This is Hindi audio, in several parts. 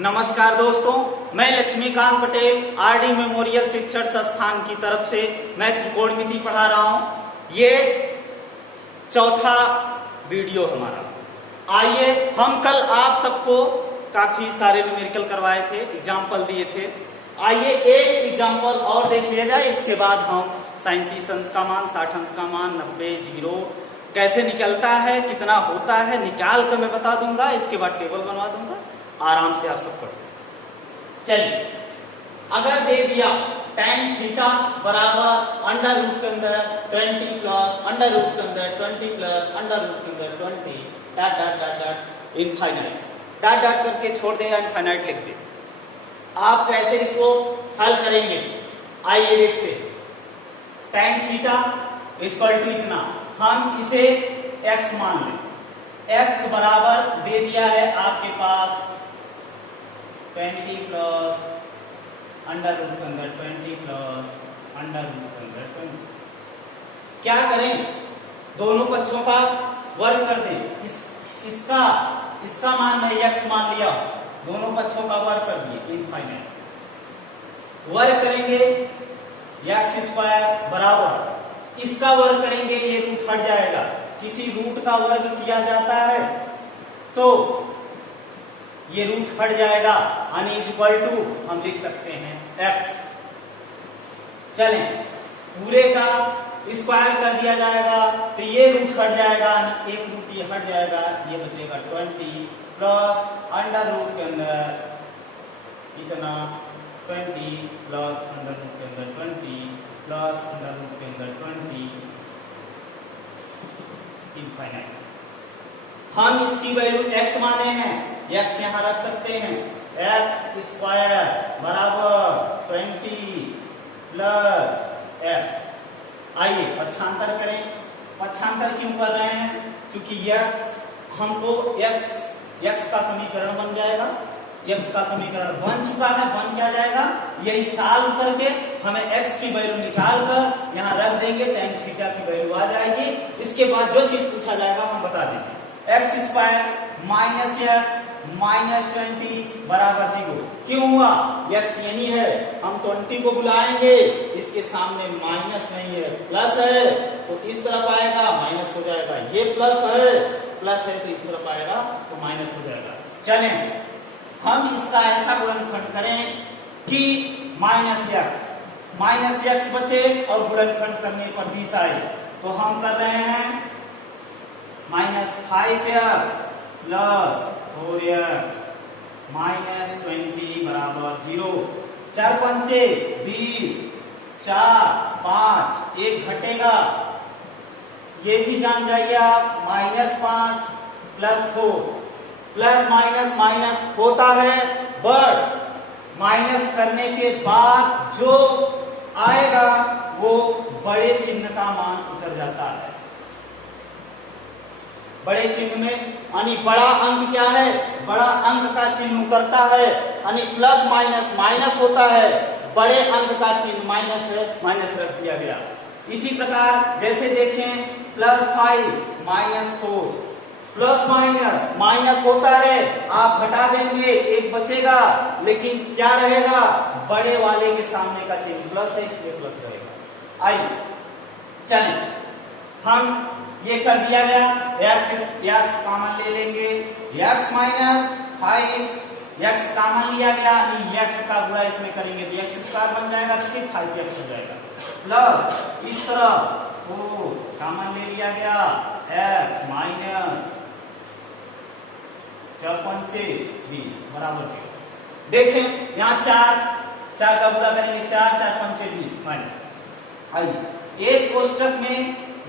नमस्कार दोस्तों, मैं लक्ष्मीकांत पटेल आरडी मेमोरियल शिक्षण संस्थान की तरफ से मैं त्रिकोणमिति पढ़ा रहा हूं। ये चौथा वीडियो हमारा। आइए, हम कल आप सबको काफी सारे न्यूमेरिकल करवाए थे, एग्जाम्पल दिए थे। आइए एक एग्जाम्पल और देख लिया जाए, इसके बाद हम 37 अंश का मान, 60 अंश का मान, 90, 0 कैसे निकलता है, कितना होता है, निकाल कर मैं बता दूंगा। इसके बाद टेबल बनवा दूंगा, आराम से आप सब पढ़ो। चलिए, अगर दे दिया tan थीटा बराबर अंडर रूट के अंदर 20 प्लस अंडर रूट के अंदर 20 प्लस अंडर रूट के अंदर 20 dot dot dot dot infinite, dot dot करके छोड़ दे या इनफाइनाइट लिख दे। आप कैसे इसको हल करेंगे, आइए देखते हैं। tan थीटा इक्वल टू इतना, हम इसे x मान लें। x बराबर दे दिया है आपके पास 20 प्लस अंडर रूट के अंदर 20 प्लस अंडर रूट के अंदर 20। क्या करें, दोनों पक्षों का वर्ग कर दें। इसका मान मैं x मान लिया, दोनों पक्षों का वर्ग कर दिए, इनफाइनाइट। वर्ग करेंगे x स्क्वायर बराबर, इसका वर्ग करेंगे, ये रूट हट जाएगा। किसी रूट का वर्ग किया जाता है तो ये रूट हट जाएगा, यानी इक्वल टू हम लिख सकते हैं x। चलें, पूरे का स्क्वायर कर दिया जाएगा तो ये रूट हट जाएगा, एक रूट ये हट जाएगा, ये बचेगा 20 प्लस अंडर रूट के अंदर इतना 20 प्लस अंडर रूट के अंदर 20 प्लस अंडर रूट के अंदर 20 इनफाइनाइट। हम इसकी वैल्यू x माने हैं, x यहां रख सकते हैं। x स्क्वायर बराबर 20 प्लस x। आइए पक्षांतर करें। पक्षांतर क्यों कर रहे हैं, क्योंकि x हमको x का समीकरण बन जाएगा। x का समीकरण बन चुका है, बन क्या जाएगा, यही सॉल्व करके हमें x की वैल्यू निकाल कर यहाँ रख देंगे, tan थीटा की वैल्यू आ जाएगी। इसके बाद जो चीज पूछा जाएगा हम बता देंगे। x square minus x minus 20 बराबर 0। क्यों हुआ, x यही है, हम 20 को बुलाएंगे, इसके सामने माइनस नहीं है, प्लस है, तो इस तरफ आएगा माइनस हो जाएगा। ये प्लस है तो इस तरफ आएगा तो माइनस हो जाएगा। चलें, हम इसका ऐसा गुणनखंड करें कि माइनस एक्स बचे और गुणनखंड करने पर 20 आए, तो हम कर रहे हैं -5x प्लस 4x माइनस 20 बराबर 0। 4 पंचे 20, 4 5 1 घटेगा, ये भी जान जाइए आप, -5 प्लस 4 प्लस माइनस माइनस होता है, बट माइनस करने के बाद जो आएगा वो बड़े चिन्ह का मान उतर जाता है। बड़े चिन्ह में यानी बड़ा अंक क्या है, बड़ा अंक का चिन्ह उतरता है, यानी प्लस माइनस माइनस होता है, बड़े अंक का चिन्ह माइनस है, माइनस रख दिया गया। इसी प्रकार जैसे देखें +5 -4, प्लस माइनस माइनस होता है, आप घटा देंगे, एक बचेगा, लेकिन क्या रहेगा, बड़े वाले के सामने का चिन्ह प्लस है, इसलिए प्लस रहेगा। आइए चलें, हम ये कर दिया गया, x कॉमन ले लेंगे, x माइनस 5 x कॉमन लिया गया, x का गुणा इसमें करेंगे तो x स्क्वायर बन जाएगा, फिर 5x हो जाएगा, प्लस इस तरह 4 कॉमन ले लिया गया, x माइनस 4 पंचे 20 बराबर 0। देखें यहाँ 4 का गुणा करेंगे, 4 पंचे 20 माइनस। आइए, एक कोष्टक में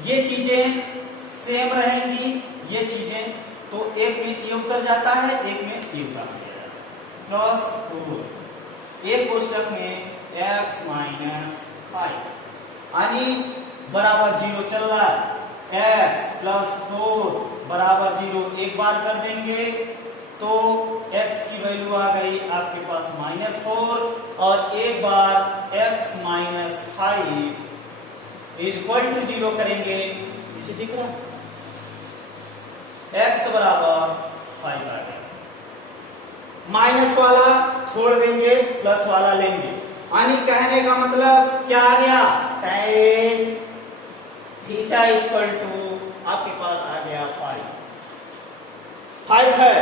ये चीजें सेम रहेंगी, ये चीजें तो एक में ये उतर जाता है, एक में ये उतर जाएगा, प्लस 4। एक कोष्टक में x माइनस 5 यानी बराबर 0 चल रहा है, x प्लस 4 बराबर 0। एक बार कर देंगे तो x की वैल्यू आ गई आपके पास -4, और एक बार x माइनस 5 इक्वल टू 0 करेंगे, इसे दिख रहा है, x बराबर 5 आ गया। माइनस वाला छोड़ देंगे, प्लस वाला लेंगे। यानी कहने का मतलब क्या आ गया, tan थीटा इक्वल टू आपके पास आ गया 5 है।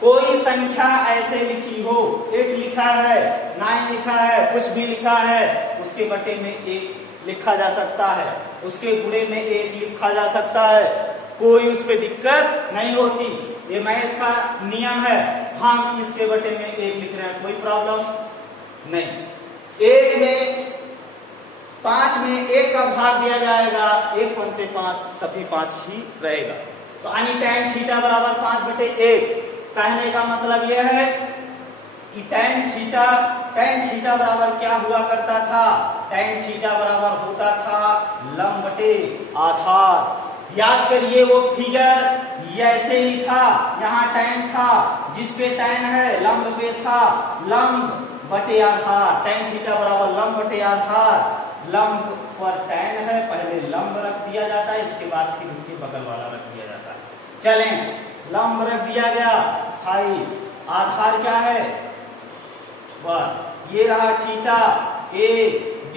कोई संख्या ऐसे लिखी हो, 8 लिखा है, 9 लिखा है, कुछ भी लिखा है, उसके बटे में 1 लिखा जा सकता है, उसके गुणे में 1 लिखा जा सकता है, कोई उस पर दिक्कत नहीं होती। ये मैथ का नियम है। हम इसके बटे में 1 लिख रहे हैं, कोई प्रॉब्लम नहीं। 1 में 5 में 1 का भाग दिया जाएगा, 1 पंचे 5, तब भी 5 ही रहेगा। तो यानी tan थीटा बराबर 5/1। कहने का मतलब यह है कि tan थीटा बराबर क्या हुआ करता था, tan थीटा बराबर होता था लंब बटे आधार। याद करिए वो फिगर ऐसे ही था, यहाँ tan था, जिसपे tan है लंब पे था, लंब बटे आधार। tan थीटा बराबर लंब बटे आधार, लंब पर tan है, पहले लंब रख दिया जाता है, इसके बाद फिर उसके बगल वाला रख दिया जाता है। चलें, लंब रख दिया गया 5, आधार क्या है 1, ये रहा थीटा A B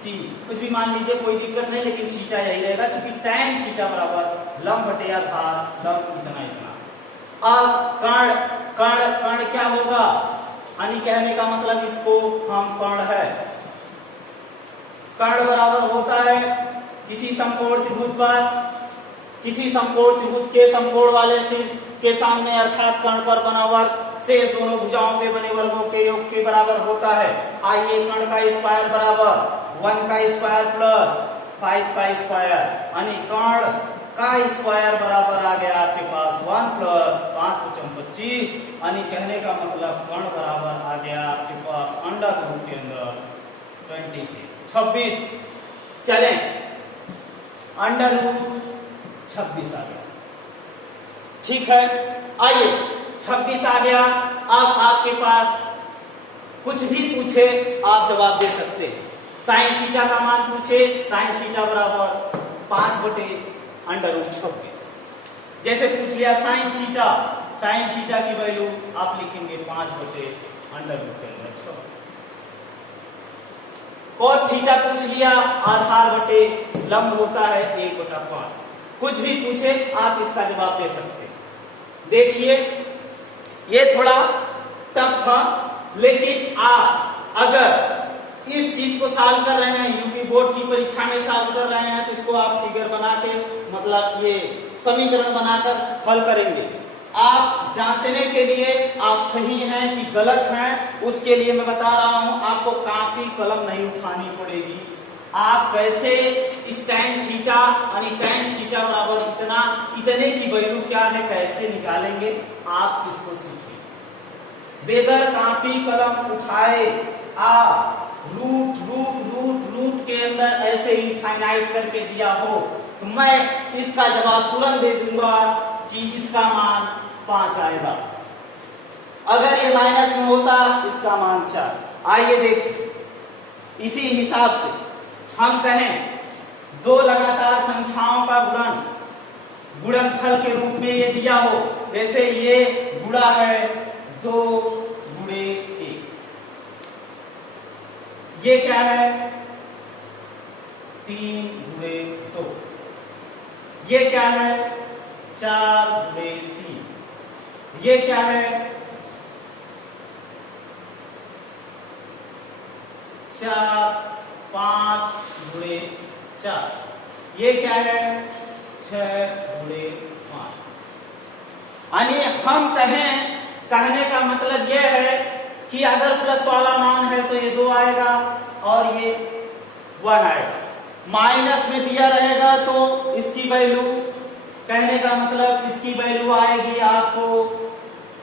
C, कुछ भी मान लीजिए, कोई दिक्कत नहीं, लेकिन थीटा यही रहेगा क्योंकि tan थीटा बराबर लंब बटे आधार, लंब इतना। अब कर्ण क्या होगा, यानी कहने का मतलब इसको हम कर्ण है, कर्ण बराबर होता है किसी समकोण त्रिभुज पर, किसी समकोण त्रिभुज के समकोण वाले शीर्ष के सामने अर्थात कर्ण पर बना वर्ग शेष दोनों भुजाओं पे बने वर्गों के योग के बराबर होता है। आइए, कर्ण का स्क्वायर बराबर 1 का स्क्वायर प्लस 5 का स्क्वायर, यानी कर्ण का स्क्वायर बराबर आ गया आपके पास 1 प्लस 5 × 25, यानी कहने का मतलब कर्ण बराबर आ गया आपके पास अंडर रूट के अंदर 26। चलें, अंडर रूट 26 आ गया, ठीक है। आइए, 26 आ गया। अब आपके पास कुछ भी पूछे आप जवाब दे सकते हैं। साइन थीटा का मान पूछे, साइन थीटा बराबर 5/√26। जैसे पूछ लिया साइन थीटा की वैल्यू आप लिखेंगे 5/√26। कॉट थीटा पूछ लिया, आधार बटे लंब होता है 1/5। कुछ भी पूछे आप इसका जवाब दे सकते हैं। देखिए, ये थोड़ा टफ था, लेकिन आप अगर इस चीज को सॉल्व कर रहे हैं, यूपी बोर्ड की परीक्षा में सॉल्व कर रहे हैं, तो इसको आप फिगर बना के, मतलब ये समीकरण बनाकर हल करेंगे। आप जांचने के लिए आप सही हैं कि गलत हैं, उसके लिए मैं बता रहा हूं, आपको कॉपी कलम नहीं उठानी पड़ेगी। आप कैसे tan थीटा यानी tan थीटा बराबर इतने की वैल्यू क्या है कैसे निकालेंगे, आप इसको सीखिए बेगर कॉपी कलम उठाए। आप रूट के अंदर ऐसे इनफाइनाइट करके दिया हो तो मैं इसका जवाब तुरंत दे दूंगा कि इसका मान 5 आएगा। अगर ये माइनस में होता इसका मान 4। आइए देखिए, इसी हिसाब से हम कहें दो लगातार संख्याओं का गुणनफल के रूप में ये दिया हो, जैसे ये गुणा है 2 × 1, ये क्या है 3 × 2, ये क्या है 4 × 3, ये क्या है 4 5 × 4, ये क्या है 6 × 5। यानी हम कहने का मतलब यह है कि अगर प्लस वाला मान है तो ये 2 आएगा और ये 1 आएगा। माइनस में दिया रहेगा तो इसकी वैल्यू, कहने का मतलब इसकी वैल्यू आएगी आपको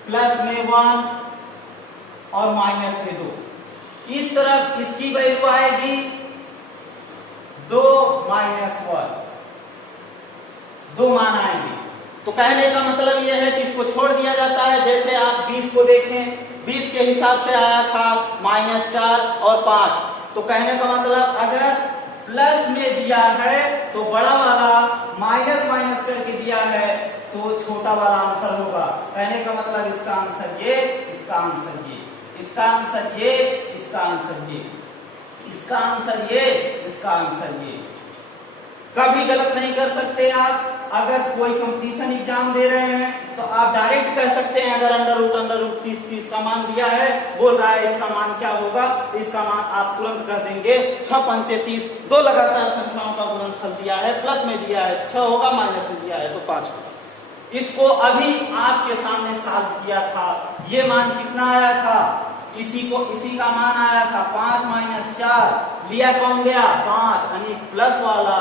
प्लस में 1 और माइनस में 2। इस तरफ इसकी वैल्यू आएगी 2 - 1, 2 मान आएंगे। तो कहने का मतलब यह है कि इसको छोड़ दिया जाता है। जैसे आप 20 को देखें, 20 के हिसाब से आया था -4 और 5। तो कहने का मतलब अगर प्लस में दिया है तो बड़ा वाला माइनस माइनस करके दिया है तो छोटा वाला आंसर होगा। कहने का मतलब इसका आंसर ये, इसका आंसर ये, इसका आंसर ये, इसका आंसर ये, इसका आंसर ये, इसका आंसर ये। कभी गलत नहीं कर सकते आप। अगर कोई कंपटीशन एग्जाम दे रहे हैं तो आप डायरेक्ट कह सकते हैं, अगर अंडर रूट 30 का मान दिया है, बोल रहा है इसका मान क्या होगा, तो इसका मान आप तुरंत कह देंगे 6 पंचे 30, दो लगातार संख्याओं का गुणनफल दिया है, प्लस में दिया है तो 6 होगा, माइनस में दिया है तो 5 होगा। इसको अभी आपके सामने सॉल्व किया था, ये मान कितना आया था, इसी का मान आया था 5 माइनस 4, लिया कौन गया 5, यानी प्लस वाला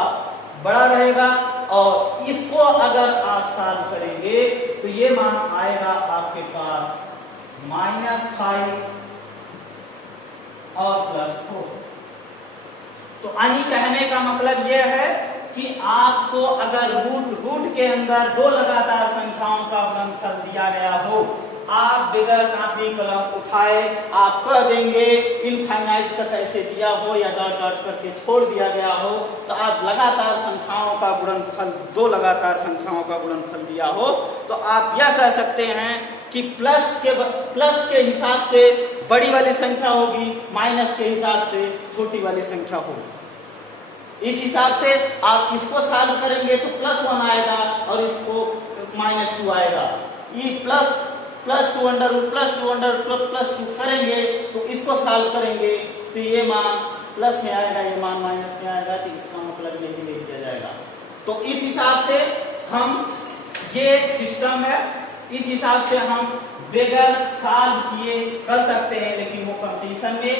बड़ा रहेगा। और इसको अगर आप सॉल्व करेंगे तो ये मान आएगा आपके पास -5 और +4। तो यानी कहने का मतलब ये है कि आपको अगर रूट के अंदर दो लगातार संख्याओं का गुणनफल दिया गया हो, आप बगैर कॉपी कलम उठाए आप कह देंगे इनफाइनाइट तक ऐसे दिया हो या डॉट डॉट करके छोड़ दिया गया हो, तो आप लगातार संख्याओं का गुणनफल, दो लगातार संख्याओं का गुणनफल दिया हो तो आप यह कह सकते हैं कि प्लस के हिसाब से बड़ी वाली संख्या होगी, माइनस के हिसाब से छोटी वाली संख्या होगी। इस हिसाब से आप इसको सॉल्व करेंगे तो +1 आएगा और इसको -2 आएगा। ये +2 अंडर रूट +2 करेंगे तो इसको सॉल्व करेंगे तो ये मान प्लस में आएगा, ये मान माइनस में आएगा, तो इसका मतलब यही लिख दिया जाएगा। तो इस हिसाब से हम, ये सिस्टम है, इस हिसाब से हम बगैर सॉल्व किए कर सकते हैं, लेकिन वो कंपटीशन में,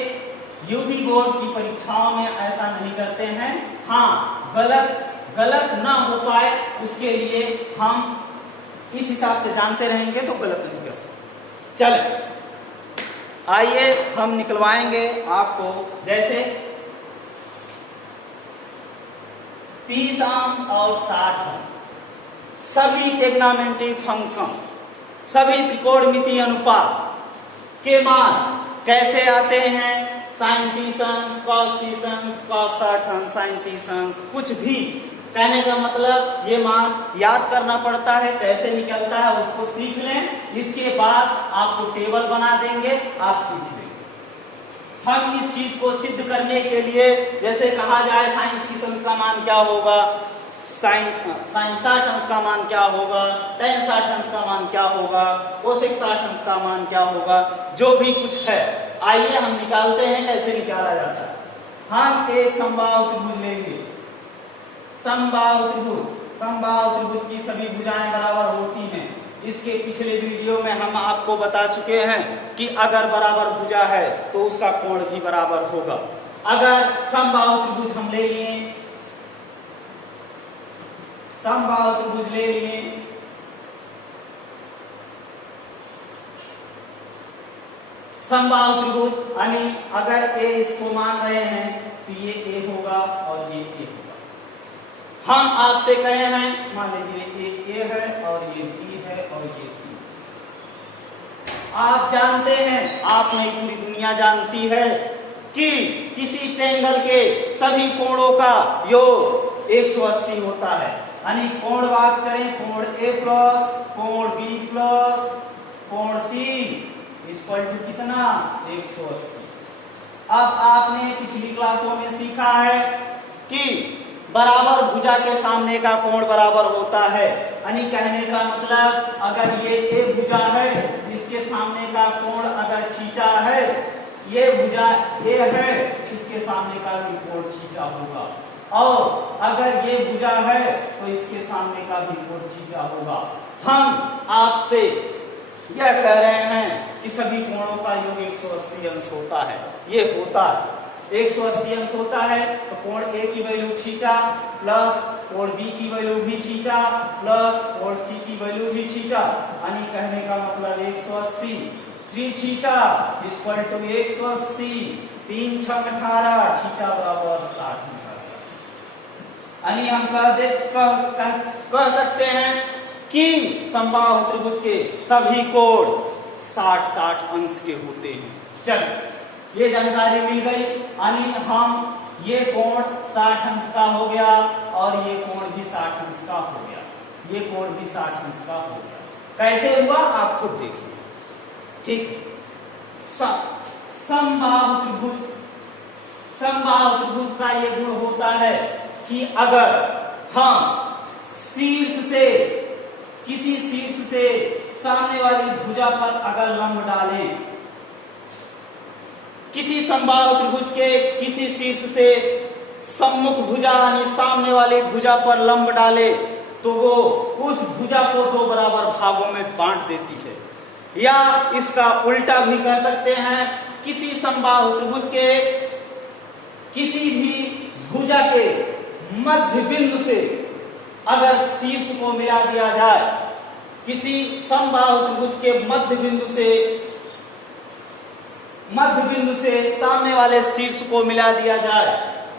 यूपी बोर्ड की परीक्षाओं में ऐसा नहीं करते हैं। हाँ, गलत ना हो पाए उसके लिए हम इस हिसाब से जानते रहेंगे तो गलत नहीं कर सकते। चले आइए हम निकलवाएंगे आपको, जैसे 30 अंश और 60 अंश, सभी ट्रिग्नोमेट्रिक फंक्शन, सभी त्रिकोणमितीय अनुपात के मान कैसे आते हैं, sin 30 अंश, cos 30 अंश, cos 60 अंश, sin 30 अंश, कुछ भी। कहने का मतलब ये मान याद करना पड़ता है, कैसे निकलता है उसको सीख लें, इसके बाद आपको टेबल बना देंगे, आप सीख लेंगे। हम इस चीज को सिद्ध करने के लिए, जैसे कहा जाए sin 30 अंश का मान क्या होगा, sin 60 अंश का मान क्या होगा, tan 60 अंश का मान क्या होगा, cosec 60 अंश का मान क्या होगा, जो भी कुछ है आइए हम निकालते हैं कैसे निकाला जाता है। हम एक समबाहु त्रिभुज लेंगे, समबाहु त्रिभुज की सभी भुजाएं बराबर होती हैं। इसके पिछले वीडियो में हम आपको बता चुके हैं कि अगर बराबर भुजा है तो उसका कोण भी बराबर होगा। अगर समबाहु त्रिभुज हम ले लिए, समबाहु त्रिभुज ले लिए, समबाहु त्रिभुज यानी अगर ए इसको मान रहे हैं तो ये ए होगा और ये ए होगा। हम आपसे कहे हैं, मान लीजिए ये ए है और ये बी है और ये सी। आप जानते हैं, आप नहीं पूरी दुनिया जानती है कि किसी ट्रायंगल के सभी कोणों का योग 180 होता है। यानी कोण बात करें, कोण ए प्लस, कोण बी प्लस, कोण सी इक्वल टू कितना 180। अब आपने पिछली क्लासों में सीखा है कि बराबर भुजा के सामने का कोण बराबर होता है। यानी कहने का मतलब अगर ये ए भुजा है, इसके सामने का कोण अगर थीटा है, ये भुजा ए है, इसके सामने का भी कोण थीटा होगा। और अगर ये भुजा है तो इसके सामने का भी कोण थीटा होगा। हम आपसे यह कह रहे हैं कि सभी कोणों का योग 180 अंश होता है। ये होता है 180 अंश होता है तो कोण ए की वैल्यू थीटा प्लस कोण बी की वैल्यू भी थीटा प्लस कोण सी की वैल्यू भी थीटा। यानी कहने का मतलब 180 3 थीटा इक्वल टू 180 3 6 18 थीटा बराबर 60। यानी हम कह सकते हैं कि समबाहु त्रिभुज के सभी कोण 60-60 अंश के होते हैं। चलो ये जानकारी मिल गई। यानी हम ये कोण 60 अंश का हो गया और ये कोण भी 60 अंश का हो गया, ये कोण भी 60 अंश का हो गया। कैसे हुआ आप खुद देखिए। ठीक, समबाहु त्रिभुज, समबाहु त्रिभुज का ये गुण होता है कि अगर हम शीर्ष से, किसी शीर्ष से सामने वाली भुजा पर अगर लंब डालें, किसी समबाहु त्रिभुज के किसी शीर्ष से सम्मुख भुजा यानी सामने वाली भुजा पर लंब डाले तो वो उस भुजा को दो बराबर भागों में बांट देती है। या इसका उल्टा भी कह सकते हैं, किसी समबाहु त्रिभुज के किसी भी भुजा के मध्य बिंदु से अगर शीर्ष को मिला दिया जाए, किसी समबाहु त्रिभुज के मध्य बिंदु से सामने वाले शीर्ष को मिला दिया जाए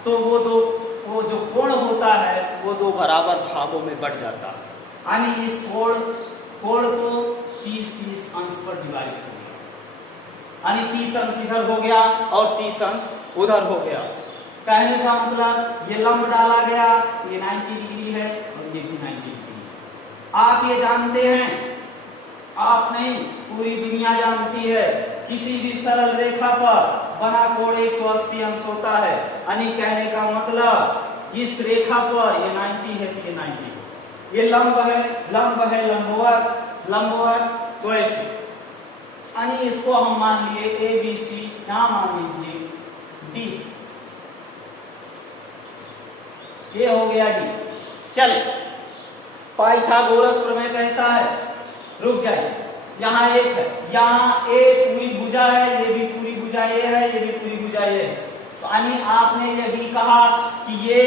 तो वो जो कोण होता है वो दो बराबर भागों में बढ़ जाता है, यानी इस कोण को 30-30 अंश पर डिवाइड हो गया, यानी 30 अंश इधर हो गया और 30 अंश उधर हो गया। कहने का मतलब ये लंब डाला गया, ये 90 डिग्री है और ये भी 90 डिग्री। आप ये जानते हैं, आप नहीं पूरी दुनिया जानती है, किसी भी सरल रेखा पर बना कोण 180 अंश होता है, यानी कहने का मतलब इस रेखा पर ये 90 है, ये 90 है, ये लंब है लंबवत तो ऐसे, यानी इसको हम मान लिए ABC, यहां मान लीजिए D, ये हो गया D। चले, पाइथागोरस प्रमेय कहता है, रुक जाए, यहाँ एक है, यहाँ एक पूरी भुजा है, ये भी पूरी भुजा ये है, ये भी पूरी भुजा ये है, तो यानी आपने ये भी कहा कि ये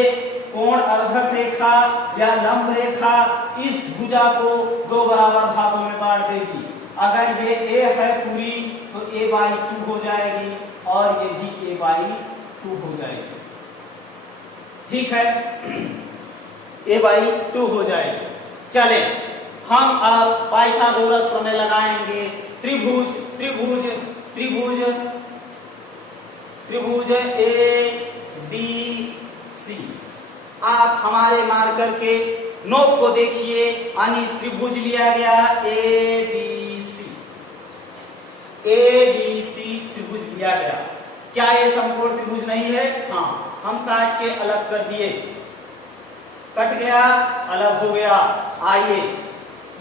कोण अर्धक रेखा या लंब रेखा इस भुजा को दो बराबर भागों में बांट देगी। अगर ये A है पूरी तो A/2 हो जाएगी और ये भी A/2 हो जाएगी। ठीक है, A/2 हो जाएगी। चले, हम अब पाइथागोरस प्रमेय लगाएंगे। त्रिभुज त्रिभुज त्रिभुज त्रिभुज ABC, आप हमारे मार्कर के नोट को देखिए, यानी त्रिभुज लिया गया ABC त्रिभुज लिया गया। क्या ये समकोण त्रिभुज नहीं है? हाँ, हम काट के अलग कर दिए, कट गया, अलग हो गया। आइए,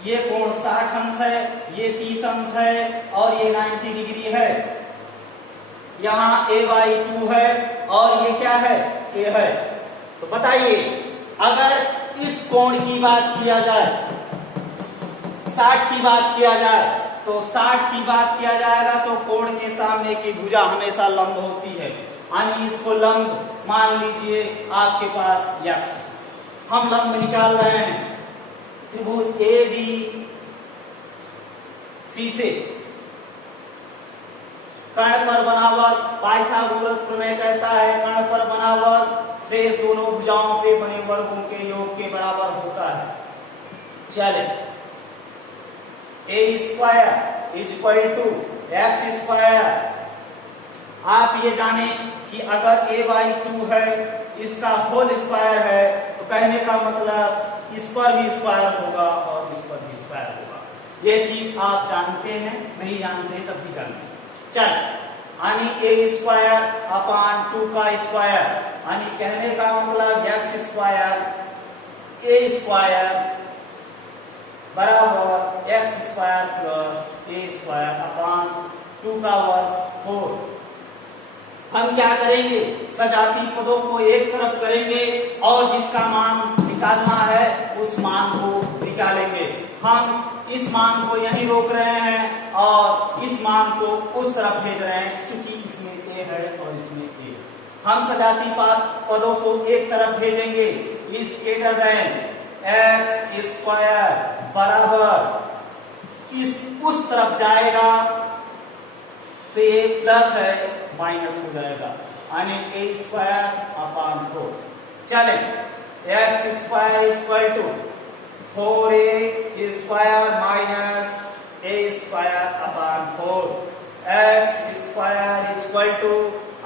ये कोण 60 अंश है, ये 30 अंश है और ये 90 डिग्री है। यहाँ A/2 है और ये क्या है? A है। तो बताइए, अगर इस कोण की बात किया जाए, 60 की बात किया जाए, तो 60 की बात किया जाएगा तो कोण के सामने की भुजा हमेशा लंब होती है, यानी इसको लंब मान लीजिए आपके पास x। हम लंब निकाल रहे हैं त्रिभुज ABC से, कर्ण पर बराबर, पाइथागोरस प्रमेय कहता है कर्ण पर बराबर शेष दोनों भुजाओं पे बने वर्गों के योग के बराबर होता है। चले, A² = x²। आप ये जाने कि अगर A/2 है, इसका होल स्क्वायर है, तो कहने का मतलब इस पर भी स्क्वायर होगा और इस पर भी स्क्वायर होगा। ये चीज आप जानते हैं, नहीं जानते तब भी जानते हैं। चल, यानी A²/2 का स्क्वायर, यानी कहने का मतलब x² A² बराबर x² + A²/2 का वर्ग 4। हम क्या करेंगे? सजाती पदों को एक तरफ करेंगे और जिसका मान निकालना है उस मान को निकालेंगे। हम इस मान को यहीं रोक रहे हैं और इस मान को उस तरफ भेज रहे हैं, चूंकि इसमें A है और इसमें A। हम सजाती पदों को एक तरफ भेजेंगे, इस x² बराबर इस उस तरफ जाएगा तो ये प्लस है, माइनस हो जाएगा, यानी A²/4। चले, x² = 4A² - A²/4, x² =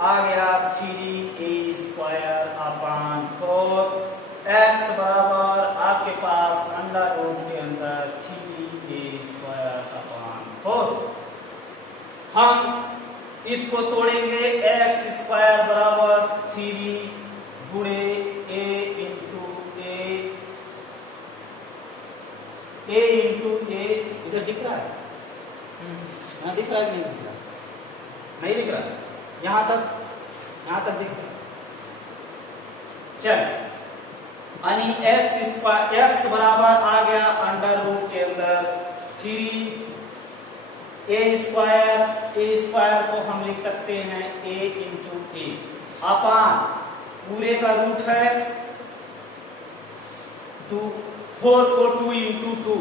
आ गया 3A² हम इसको तोड़ेंगे एक्स स्क्वायर बराबर 3 गुणे ए इंटू ए इधर दिख रहा है? यहाँ दिख रहा है? नहीं दिख रहा? नहीं दिख रहा? यहाँ तक दिख रहा है। चल, यानी एक्स बराबर आ गया अंडर रूट के अंदर 3 ए स्क्वायर को हम लिख सकते हैं ए इंटू ए अपान पूरे का रूट है 4 को 2 इंटू 2।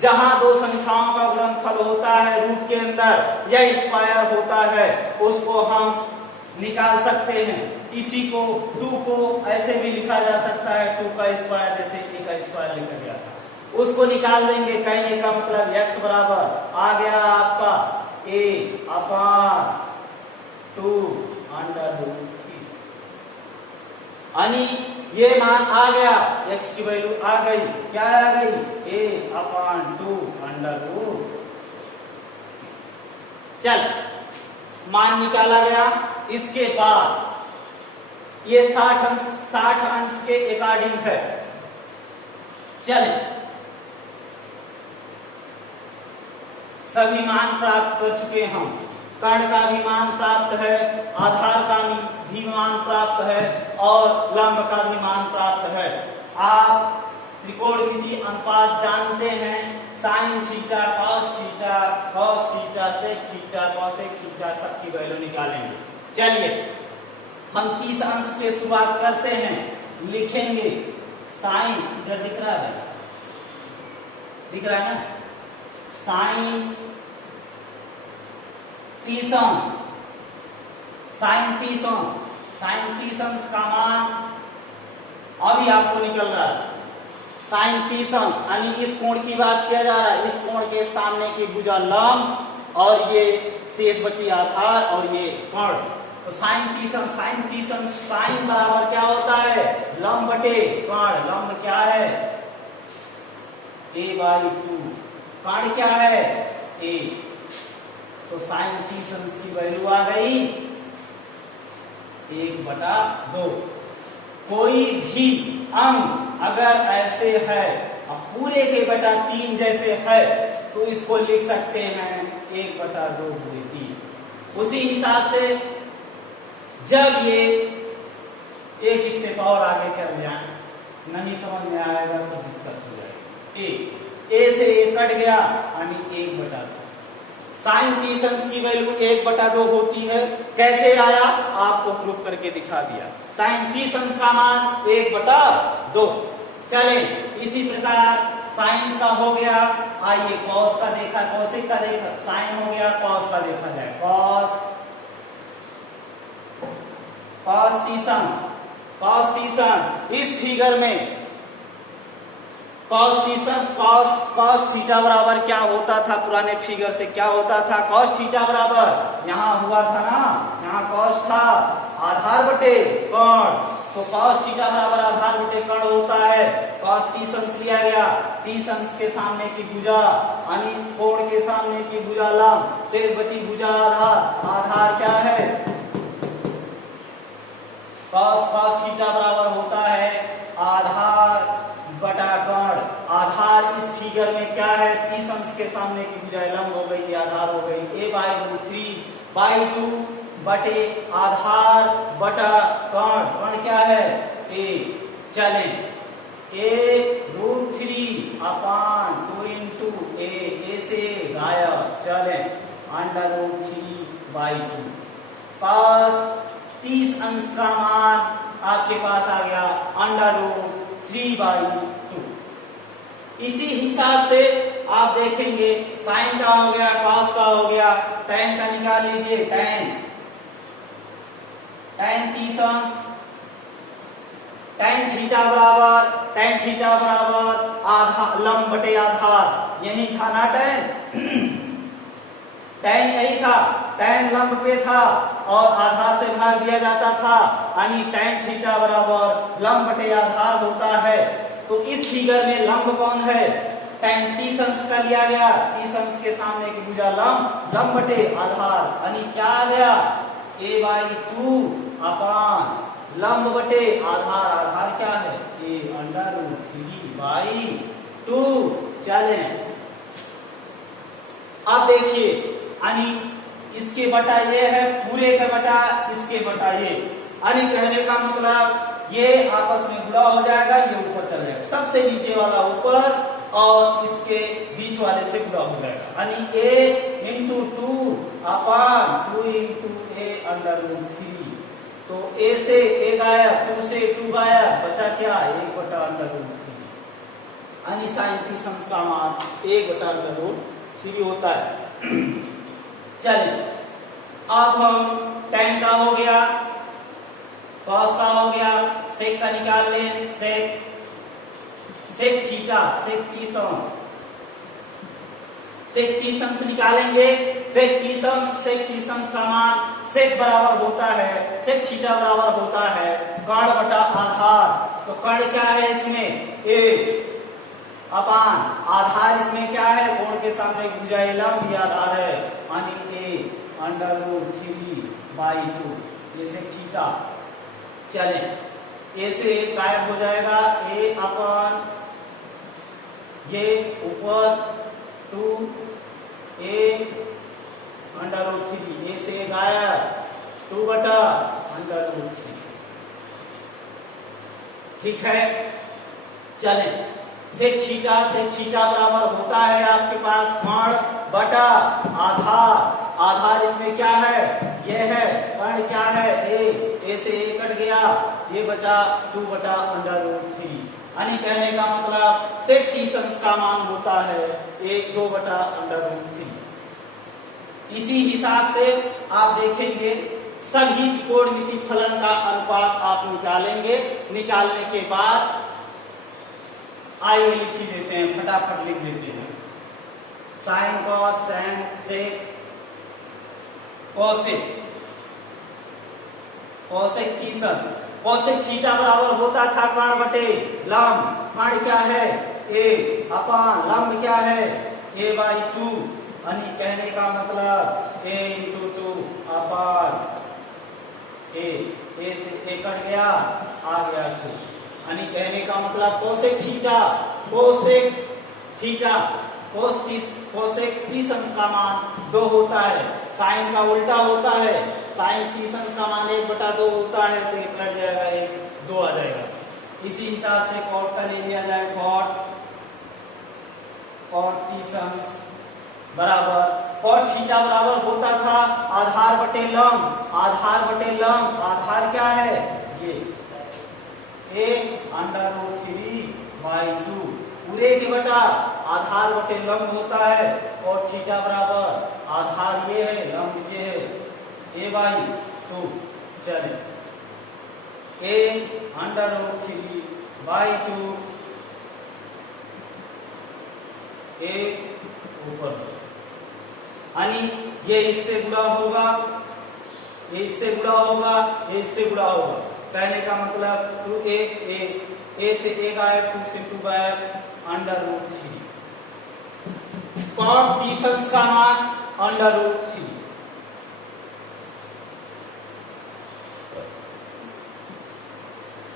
जहां दो संख्याओं का गुणनफल होता है रूट के अंदर या स्क्वायर होता है उसको हम निकाल सकते हैं। इसी को 2 को ऐसे भी लिखा जा सकता है 2 का स्क्वायर, जैसे ए का स्क्वायर लिखा गया था, उसको निकाल देंगे। कहने का मतलब x बराबर आ गया आपका a अपान 2 अंडर रूट 3, यानी ये मान आ गया, x की वैल्यू आ गई, क्या आ गई? a upon 2 under root. चल, मान निकाला गया। इसके बाद ये 60 अंश के अकॉर्डिंग है। चले, सभी मान प्राप्त कर चुके हम। कर्ण का भी मान प्राप्त है, आधार का भी मान प्राप्त है और लंब का भी मान प्राप्त है। आप त्रिकोणमिति अनुपात जानते हैं, sine theta, cos theta, sec theta, cosec theta सबकी वैल्यू निकालेंगे। चलिए हम 30 अंश से शुरुआत करते हैं। लिखेंगे साइन, इधर दिख रहा है? दिख रहा है ना? साइन 30 अंश, साइन 30 अंश का मान अभी आपको निकल रहा है। साइन 30 अंश यानी इस कोण की बात किया जा रहा है, इस कोण के सामने की भुजा लंब और ये शेष बची आधार और ये कर्ण। तो साइन 30 अंश, साइन बराबर क्या होता है? लंब बटे कर्ण। लंब क्या है? a/2, कर्ण क्या है? a। तो साइन 30 अंश की वैल्यू आ गई 1/2। कोई भी अंग अगर ऐसे है, अब पूरे के बटा 3 जैसे है, तो इसको लिख सकते हैं 1/2 गुणे 3। उसी हिसाब से जब ये एक स्टेप और आगे चल जाए, नहीं समझ में आएगा तो दिक्कत हो जाएगी। ए से ए कट गया यानी 1/2। साइन 30 अंश की वैल्यू 1/2 होती है। कैसे आया आपको प्रूफ करके दिखा दिया। साइन 30 अंश का मान 1/2। चले, इसी प्रकार साइन का हो गया, आइए कॉस का देखा, कॉसेक का देखा। साइन हो गया, कॉस का देखा जाए। कॉस 30 अंश इस फिगर में कॉस थीटा बराबर क्या होता था? पुराने फिगर से क्या होता था? कॉस थीटा बराबर यहाँ हुआ था ना, यहाँ कॉस था आधार बटे कर्ण, तो कॉस थीटा बराबर आधार बटे कर्ण होता है। कॉस 30 अंश लिया गया, 30 अंश के सामने की भुजा यानी कोण के सामने की भुजा लंब, शेष बची भुजा आधार। आधार क्या है? कॉस थीटा बराबर होता है आधार बटा कर्ण। आधार इस फिगर में क्या है? 30 अंश के सामने की भुजा लंब हो गई, आधार हो गई a/√3/2 बटे आधार बटा कर्ण। कर्ण क्या है? a। चले, a√3 अपान 2 इंटू a से गायब। चले, √3/2। कॉस 30 अंश का मान आपके पास आ गया √3/2। इसी हिसाब से आप देखेंगे साइन का हो गया, कॉस का हो गया, tan का निकाल लीजिए। tan 30 अंश, tan थीटा बराबर आधार लंब बटे आधार। यही था ना tan यही था, tan लंब पे था और आधार से भाग दिया जाता था, यानी tan थीटा बराबर लंब बटे आधार होता है। तो इस फिगर में लंब कौन है? tan 30 अंश का लिया गया, 30 अंश के सामने की भुजा लंब बटे आधार, यानी क्या आ गया a/2 अपान लंब बटे आधार, आधार क्या है a√3/2। चले अब देखिए, यानी इसके बटा ये है, पूरे का बटा इसके बटा ये, यानी कहने का मतलब ये आपस में गुणा हो जाएगा, ये ऊपर चला जाएगा, सबसे नीचे वाला ऊपर और इसके बीच वाले से गुणा हो जाएगा, यानी a/2 अपान 2 × a√3। तो a से a गायब, 2 से 2 गायब, बचा क्या 1/√3, यानी sin 30 अंश का मान 1/√3 होता है। चलिए अब हम tan का हो गया, cos का हो गया, sec का निकाल लें, sec थीटा, sec 30 अंश, sec 30 अंश निकालेंगे, sec 30 अंश का मान sec बराबर होता है, sec थीटा बराबर होता है कर्ण बटा आधार। तो कर्ण क्या है इसमें a अपान आधार, इसमें क्या है कोण के सामने भुजा लंब, ये आधार है, यानी a√3/2, ये sec थीटा। चले a से गायब हो जाएगा, a अपान ये ऊपर 2a √3, a से गायब 2/√3, ठीक है। चले sec थीटा बराबर होता है आपके पास कर्ण बटा आधार, आधार इसमें क्या है ये है, कर्ण क्या है a से a कट गया, ये बचा 2/√3, यानी कहने का मतलब sec 30 अंश का मान होता है 2/√3। इसी हिसाब से आप देखेंगे सभी त्रिकोणमिति फलन का अनुपात आप निकालेंगे, निकालने के बाद आइए लिख ही देते हैं, फटाफट लिख देते हैं, sin cos tan sec cosec 30 cosec theta बराबर होता था कर्ण बटे लंब, कर्ण क्या है a अपान लंब क्या है a/2, यानी कहने का मतलब a×2 अपान a से a कट गया, आ गया 2, यानी कहने का मतलब cosec थीटा अंश का मान 2 होता है, साइन का उल्टा होता है, साइन 30 अंश का मान 1/2 होता है, तो 1 कट जाएगा, 1 2 आ जाएगा। इसी हिसाब से cot का ले लिया जाए, cot 30 अंश बराबर cot थीटा बराबर होता था आधार बटे लंब, आधार क्या है ये a√3/2, पूरे के बटा आधार बटे लंब होता है, और थीटा बराबर आधार ये है लंब ये है a/2। चले a√3/2 a ऊपर, यानी ये इससे गुणा होगा, ये इससे गुणा होगा, ये इससे गुणा होगा, कहने का मतलब 2a a से a गायब, 2 से 2 गायब, √3 cot 30 अंश का मान √3।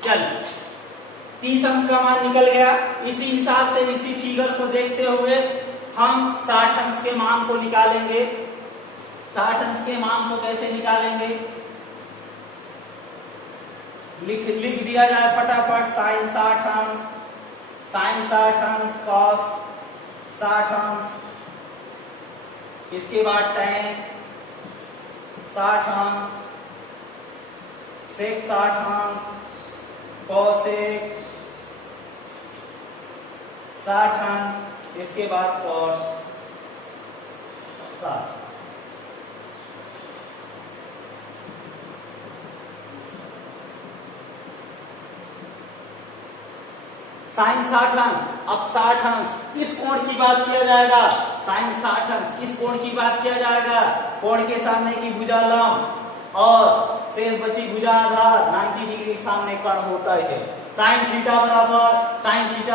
चल 30 अंश का मान निकल गया। इसी हिसाब से इसी फिगर को देखते हुए हम 60 अंश के मान को निकालेंगे। 60 अंश के मान को कैसे निकालेंगे, लिख दिया जाए फटाफट, sin 60 अंश cos 60 अंश, इसके बाद tan 60 अंश, sec 60 अंश, cosec 60 अंश, इसके बाद cot 60। साइन 60 अंश, अब 60 अंश इस कोण की बात किया जाएगा, साइन 60 अंश इस कोण की बात किया जाएगा, कोण के सामने की भुजा लंब और शेष बची भुजा आधार, 90 डिग्री सामने कोण होता है। साइन थीटा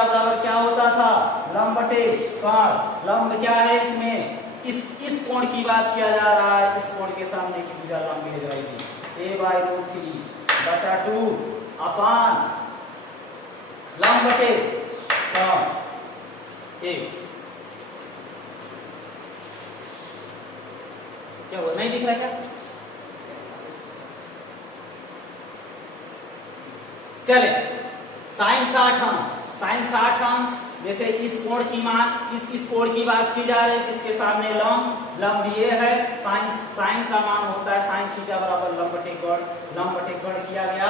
बराबर क्या होता था, लंब बटे कर्ण। लंब क्या है इसमें, इस कोण की बात किया जा रहा है, इस कोण के सामने की भुजा लंबी हो जाएगी a/√3 बटा 2 अपान लंब बटे कर्ण a। क्या हुआ, नहीं दिख रहा क्या? चले, साइन 60 अंश, जैसे इस कोण की मान, इस कोण की बात की जा रही है, इसके सामने लंब ये है, साइन का मान होता है साइन थीटा बराबर लंब बटे कर्ण किया गया,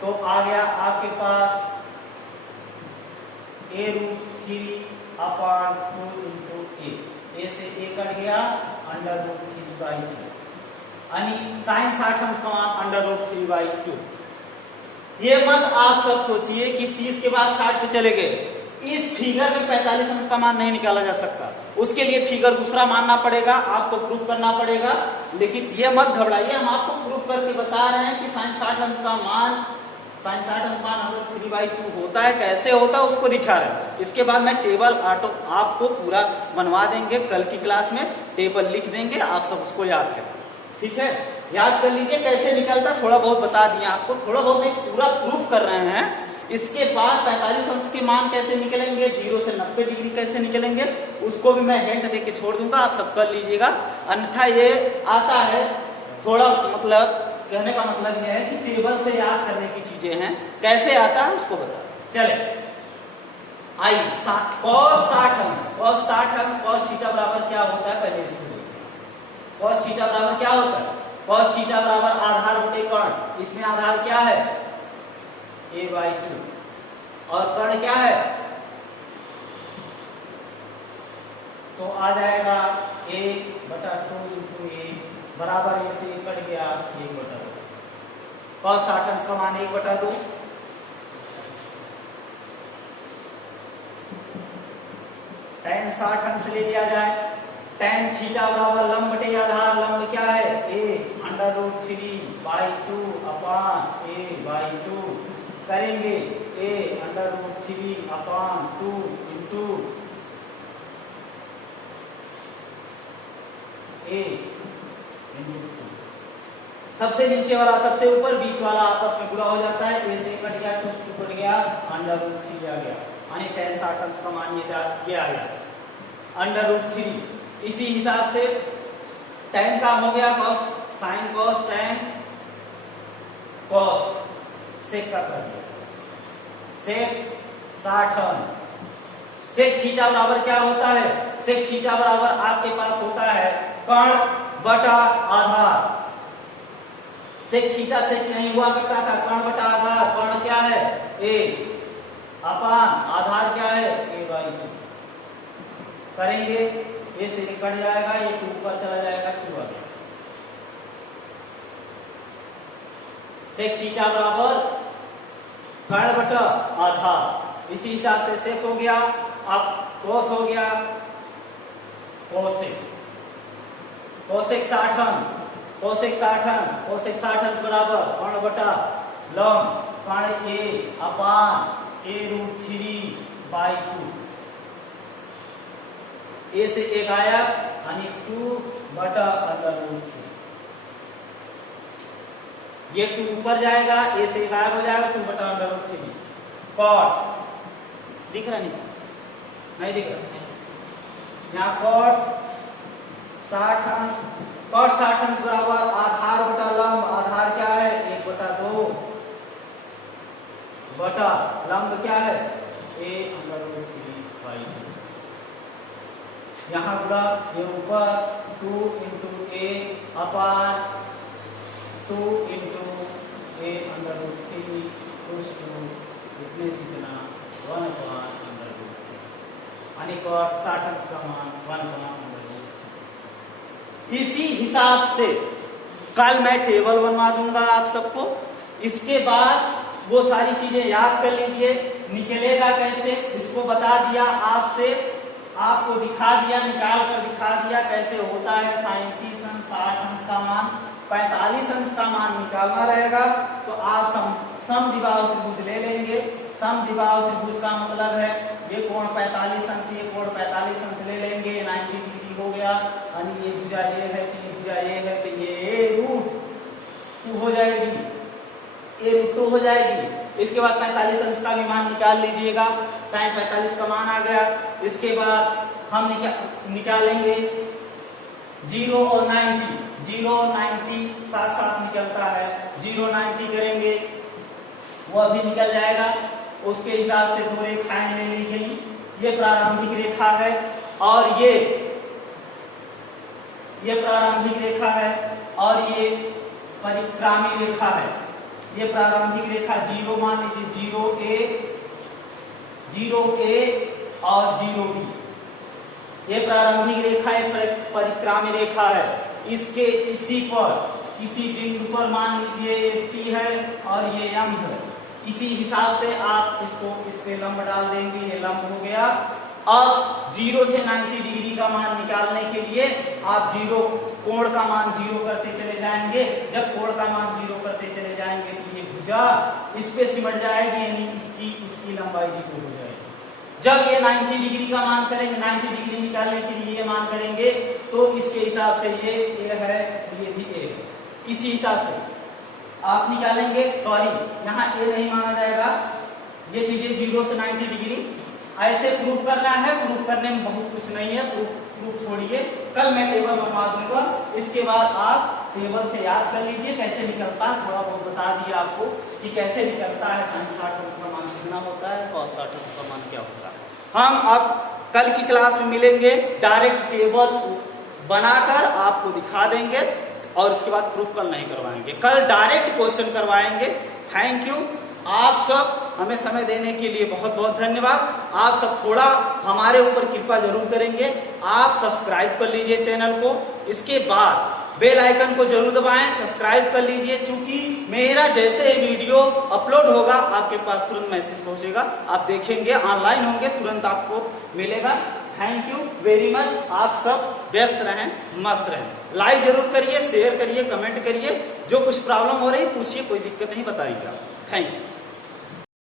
तो आ गया आपके पास a√3 अपान 2 इंटू a से a कट गया, √3/2 यानी साइन 60 अंश का मान √3/2। ये मत आप सब सोचिए कि 30 के बाद 60 पे चले गए, इस फिगर में 45 अंश का मान नहीं निकाला जा सकता, उसके लिए फिगर दूसरा मानना पड़ेगा, आपको प्रूफ करना पड़ेगा। लेकिन ये मत घबराइए, हम आपको प्रूफ करके बता रहे हैं कि साइन 60 अंश का मान √3/2 होता है। कैसे होता है उसको दिखा रहे हैं। इसके बाद मैं टेबल आपको पूरा बनवा देंगे, कल की क्लास में टेबल लिख देंगे, आप सब उसको याद करें, ठीक है? याद कर लीजिए कैसे निकलता, थोड़ा बहुत बता दिया आपको, थोड़ा बहुत नहीं पूरा प्रूफ कर रहे हैं। इसके बाद 45 अंश के मान कैसे निकलेंगे, 0 से 90 डिग्री कैसे निकलेंगे, उसको भी मैं हिंट देके छोड़ दूंगा, आप सब कर लीजिएगा। अन्यथा ये आता है थोड़ा, मतलब कहने का मतलब यह है कि टेबल से याद करने की चीजें हैं, कैसे आता है उसको बता। चले आई cos 60 अंश cos थीटा बराबर क्या होता है, पहले इसको देखिए। cos थीटा बराबर क्या होता है, cos थीटा बराबर आधार बटे कर्ण, इसमें आधार क्या है a/2 और कर्ण क्या है, तो आ जाएगा a/2 इंटू a बराबर a से कट गया 1/2। cos 60 अंश का मान 1/2, tan 60 अंश ले लिया जाए, tan थीटा बराबर लंब बटे आधार, लंब क्या है a√3/2 अपान a/2 करेंगे a√3 upon 2 into a into 2। सबसे नीचे वाला सबसे ऊपर, बीच वाला आपस में गुणा हो जाता है, a से कट गया 2 से कट गया, √3 आ गया, यानी tan 60 अंश का मान ये आ गया √3। इसी हिसाब से tan का हो गया cos, sin cos tan cos, sec का कर दिया sec 60 अंश। sec थीटा बराबर क्या होता है, sec थीटा बराबर आपके पास होता है कर्ण बटा आधार। sec थीटा sec नहीं हुआ करता था, कर्ण बटा आधार, कर्ण क्या है a अपान आधार क्या है a/2 करेंगे, a से कट जाएगा, ये 2 ऊपर चला जाएगा, 2 आ गया। sec थीटा बराबर कर्ण बटा आधार, इसी हिसाब से sec हो गया, अब cos हो गया cosec 60 अंश, cosec 60 अंश बराबर कर्ण बटा लंब, कर्ण a अपान a√3/2, a से 1 आया यानी 2/√3, ये 2 ऊपर जाएगा, a से 1 गायब हो जाएगा, 2/√3। cot दिख रहा नीचे, नहीं दिख रहा, यहाँ cot 60 अंश बराबर आधार बटा लंब, आधार क्या है 1/2 बटा लंब क्या है a√3/2। यहाँ गुणा, ये ऊपर 2 into a upon 2 into a√3 इतने से इतना 1/√3, यानी cot 60 अंश का मान 1/√3। इसी हिसाब से कल मैं टेबल बनवा दूंगा आप सबको, इसके बाद वो सारी चीजें याद कर लीजिए, निकलेगा कैसे इसको बता दिया आपसे, आपको दिखा दिया, निकाल कर दिखा दिया कैसे होता है। 37 अंश 60 अंश का मान 45 अंश का मान निकालना रहेगा, तो आप सम विबाह त्रिभुज ले लेंगे, समद्विबाहु त्रिभुज का मतलब है ये कोण 45 अंश, ये कोण 45 अंश ले लेंगे, 90 डिग्री हो गया। यानी ये भुजा ये है, ये भुजा ये है, तो ये √2 हो जाएगी, ये √2 हो जाएगी। इसके बाद 45 अंश का भी मान निकाल लीजिएगा, sin 45 का मान आ गया। इसके बाद हम निकालेंगे 0 और 90, 0 और 90 साथ साथ निकलता है, 0 90 करेंगे वह भी निकल जाएगा। उसके हिसाब से दो रेखाएं ले ली गई, ये प्रारंभिक रेखा है और ये प्रारंभिक रेखा है और ये परिक्रामी रेखा है। ये प्रारंभिक रेखा 0 मान लीजिए, 0A और 0B, ये प्रारंभिक रेखा एक परिक्रामी रेखा है। इसके इसी पर किसी बिंदु पर मान लीजिए ये P है और ये M है, इसी हिसाब से आप इसको इस पे लंब डाल देंगे, ये लंब हो गया। अब 0 से 90 डिग्री का मान निकालने के लिए आप कोण का मान 0 करते चले जाएंगे। जब कोण का मान 0 करते चले जाएंगे तो ये भुजा इस पे सिमट जाएगी, यानी इसकी लंबाई 0 हो जाएगी। जब ये 90 डिग्री का मान करेंगे, 90 डिग्री निकालने के लिए ये मान करेंगे तो इसके हिसाब से ये A है, ये भी A है। इसी हिसाब से आप निकालेंगे, सॉरी यहाँ A नहीं माना जाएगा, ये चीजें 0 से 90 डिग्री ऐसे प्रूफ करना है। प्रूफ करने में बहुत कुछ नहीं है, प्रूफ छोड़िए, कल मैं टेबल बनवा दूंगा। इसके बाद आप टेबल से याद कर लीजिए कैसे निकलता है, थोड़ा बहुत बता दिया आपको कि कैसे निकलता है, sin 60 अंश का मान कितना होता है, cos 60 अंश का मान क्या होता है। हम अब कल की क्लास में मिलेंगे, डायरेक्ट टेबल बनाकर आपको दिखा देंगे और उसके बाद प्रूफ कल नहीं करवाएंगे, कल डायरेक्ट क्वेश्चन करवाएंगे। Thank you. आप सब हमें समय देने के लिए बहुत बहुत धन्यवाद। आप सब थोड़ा हमारे ऊपर कृपा जरूर करेंगे, आप सब्सक्राइब कर लीजिए चैनल को, इसके बाद बेल आइकन को जरूर दबाएं, सब्सक्राइब कर लीजिए, क्योंकि मेरा जैसे ही वीडियो अपलोड होगा आपके पास तुरंत मैसेज पहुंचेगा, आप देखेंगे, ऑनलाइन होंगे, तुरंत आपको मिलेगा। Thank you very much. आप सब व्यस्त रहें, मस्त रहें, लाइक जरूर करिए, शेयर करिए, कमेंट करिए, जो कुछ प्रॉब्लम हो रही पूछिए, कोई दिक्कत नहीं, बताएंगे। Thank you.